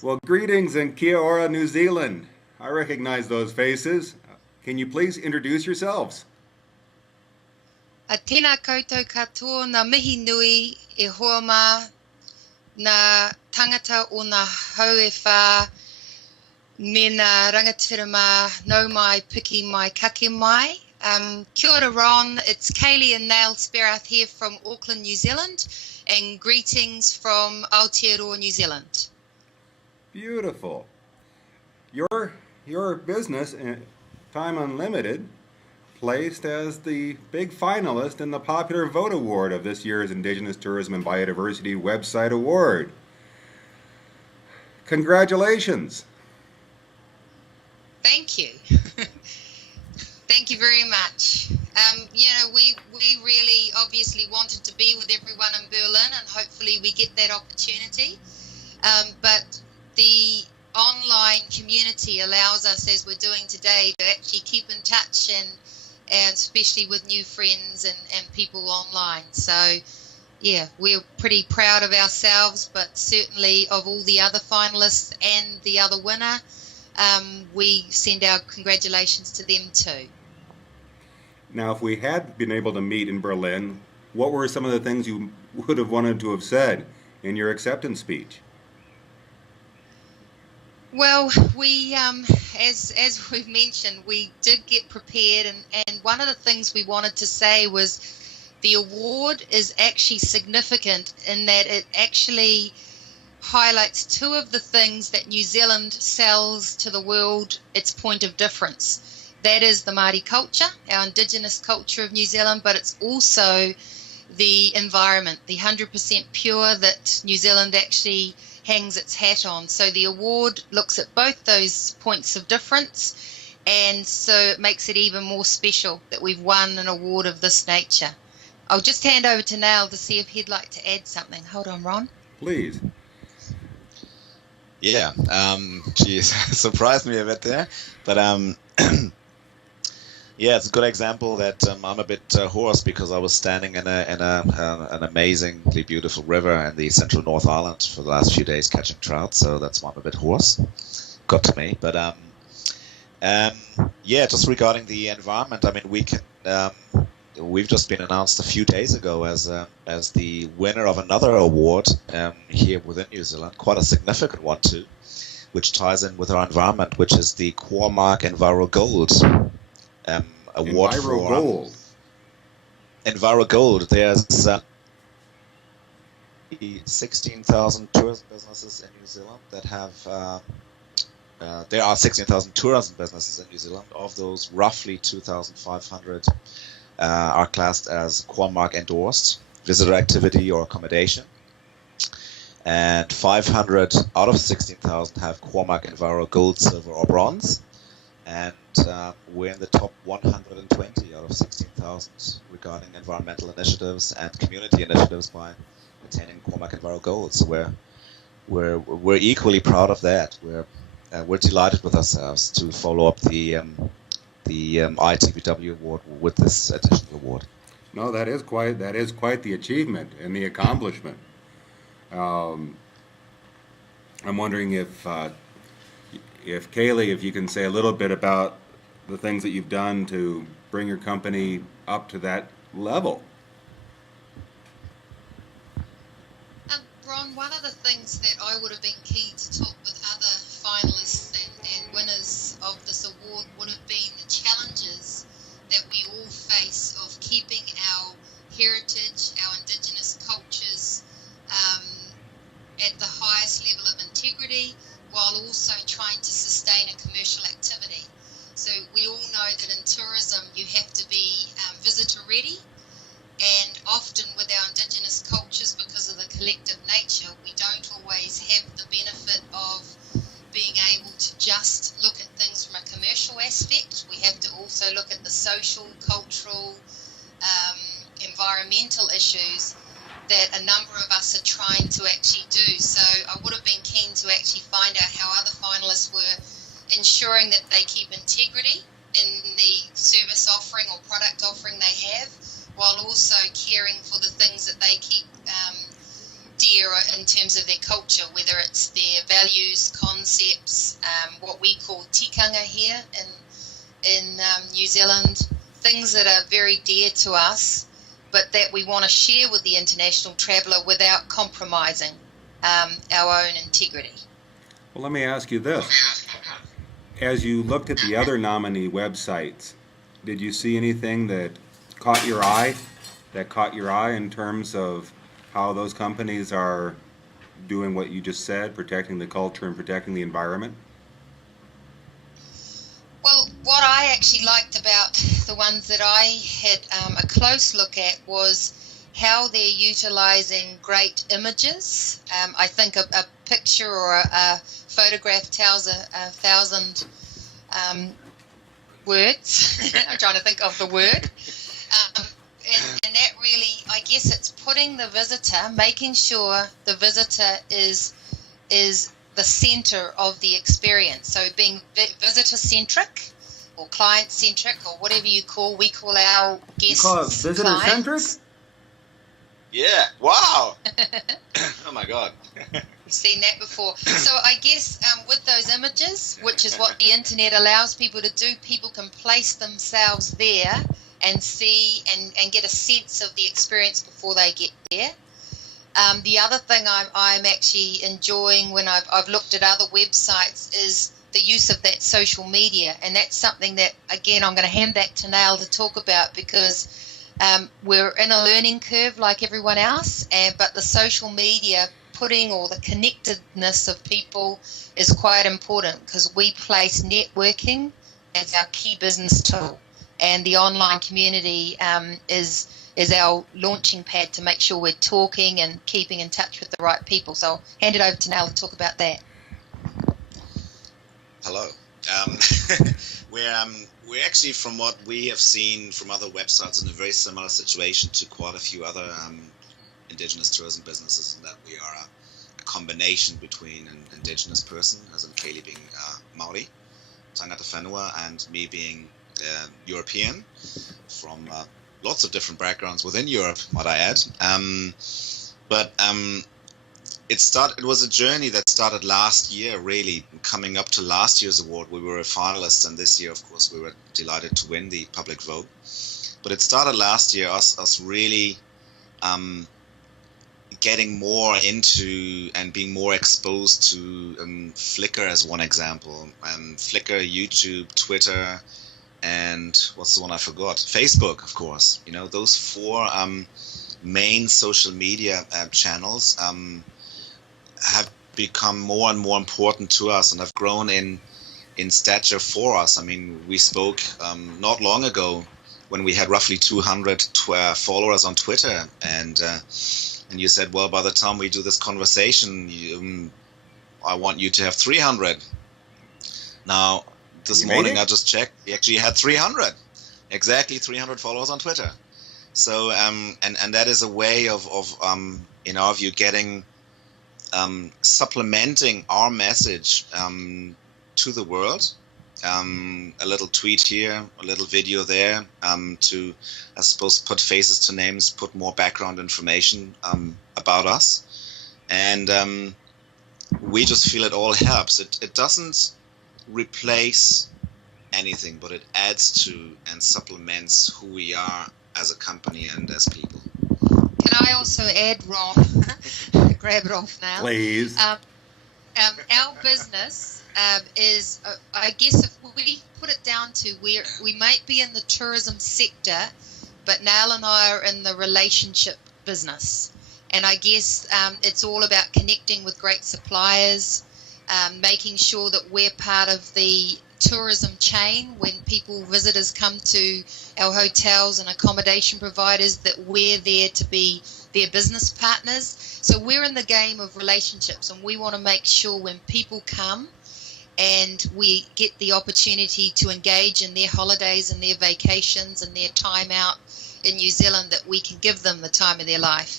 Well, greetings and kia ora, New Zealand. I recognize those faces. Can you please introduce yourselves? A tēnā koutou katoa ngā mihi nui e hoa mā ngā tangata o ngā hauewha me ngā rangatira mā nau mai piki mai kake mai. Kia ora Ron, it's Ceillhe and Neill Sperath here from Auckland, New Zealand, and greetings from Aotearoa, New Zealand. Beautiful. Your business, Time Unlimited, placed as the big finalist in the Popular Vote Award of this year's Indigenous Tourism and Biodiversity Website Award. Congratulations. Thank you. Thank you very much. We really obviously wanted to be with everyone in Berlin, and hopefully we get that opportunity. But the online community allows us, as we're doing today, to actually keep in touch and especially with new friends and people online. So, yeah, we're pretty proud of ourselves, but certainly of all the other finalists and the other winner, we send our congratulations to them too. Now, if we had been able to meet in Berlin, what were some of the things you would have wanted to have said in your acceptance speech? Well, we, as we've mentioned, we did get prepared, and one of the things we wanted to say was the award is actually significant in that it actually highlights two of the things that New Zealand sells to the world, its point of difference. That is the Māori culture, our Indigenous culture of New Zealand, but it's also the environment, the 100% pure that New Zealand actually hangs its hat on. So the award looks at both those points of difference, and so it makes it even more special that we've won an award of this nature. I'll just hand over to Neill to see if he'd like to add something. Hold on, Ron. Please. Yeah, geez, surprised me a bit there, but yeah, it's a good example that I'm a bit hoarse because I was standing in an amazingly beautiful river in the central North Island for the last few days catching trout, so that's why I'm a bit hoarse. Got to me, but yeah, just regarding the environment, I mean, we've just been announced a few days ago as the winner of another award here within New Zealand, quite a significant one too, which ties in with our environment, which is the Quarmark Enviro Gold award for Enviro Gold. There's 16,000 tourism businesses in New Zealand that have. There are 16,000 tourism businesses in New Zealand. Of those, roughly 2,500 are classed as Quarmark endorsed visitor activity or accommodation, and 500 out of 16,000 have Quarmark Enviro Gold, Silver, or Bronze. And we're in the top 120 out of 16,000 regarding environmental initiatives and community initiatives by attaining Quarmark Enviro Gold. So we're equally proud of that. We're delighted with ourselves to follow up the ITBW award with this additional award. No, that is quite the achievement and the accomplishment. I'm wondering if Ceillhe, if you can say a little bit about the things that you've done to bring your company up to that level. Ron, one of the things that I would have been keen to talk with other finalists and winners of this award would have been the challenges that we all face of keeping our heritage, our Indigenous cultures at the highest level of integrity, while also trying to sustain a commercial activity. So we all know that in tourism you have to be visitor ready, and often with our Indigenous cultures, because of the collective nature, we don't always have the benefit of being able to just look at things from a commercial aspect. We have to also look at the social, cultural, environmental issues that a number of us are trying to actually do. So I would have been keen to actually find out how other finalists were ensuring that they keep integrity in the service offering or product offering they have, while also caring for the things that they keep dear in in terms of their culture, whether it's their values, concepts, what we call tikanga here in New Zealand, things that are very dear to us, but that we want to share with the international traveller without compromising our own integrity. Well, let me ask you this. As you looked at the other nominee websites, did you see anything that caught your eye in terms of how those companies are doing what you just said, protecting the culture and protecting the environment? Well, what I actually liked about the ones that I had a close look at was how they're utilising great images. I think a picture or a photograph tells a thousand words. I'm trying to think of the word. And that really, I guess it's putting the visitor, making sure the visitor is the centre of the experience. So being visitor-centric or client-centric or whatever we call our guests. You call it visitor-centric? Clients. Yeah. Wow. Oh my God. You've seen that before. So I guess with those images, which is what the internet allows people to do, people can place themselves there and see and get a sense of the experience before they get there. The other thing I'm actually enjoying when I've looked at other websites is the use of that social media, and that's something that, again, I'm going to hand back to Neill to talk about, because we're in a learning curve like everyone else, but the social media putting all the connectedness of people is quite important, because we place networking as our key business tool, and the online community is our launching pad to make sure we're talking and keeping in touch with the right people. So I'll hand it over to Neill to talk about that. Hello. We're actually, from what we have seen from other websites, in a very similar situation to quite a few other Indigenous tourism businesses, in that we are a combination between an Indigenous person, as in Ceillhe being Maori, Tangata Whenua, and me being European, from lots of different backgrounds within Europe, might I add. It was a journey that started last year, really, coming up to last year's award. We were a finalist, and this year, of course, we were delighted to win the public vote. But it started last year, us really getting more into and being more exposed to Flickr as one example. Flickr, YouTube, Twitter, and what's the one I forgot? Facebook, of course. You know, those four main social media channels have become more and more important to us, and have grown in stature for us. I mean, we spoke not long ago when we had roughly 200 followers on Twitter, and you said, well, by the time we do this conversation, I want you to have 300. Now, this morning I just checked, we actually had 300, exactly 300 followers on Twitter. So, and that is a way of in our view, getting supplementing our message to the world. A little tweet here, a little video there, to, I suppose, put faces to names, put more background information about us. And we just feel it all helps. It doesn't replace anything, but it adds to and supplements who we are as a company and as people. Can I also add, Ron? Grab it off now. Please. Our business is, I guess, if we put it down to where we might be in the tourism sector, but Neill and I are in the relationship business. And I guess it's all about connecting with great suppliers, making sure that we're part of the tourism chain when visitors come to our hotels and accommodation providers, that we're there to be their business partners. So we're in the game of relationships, and we want to make sure when people come and we get the opportunity to engage in their holidays and their vacations and their time out in New Zealand, that we can give them the time of their life.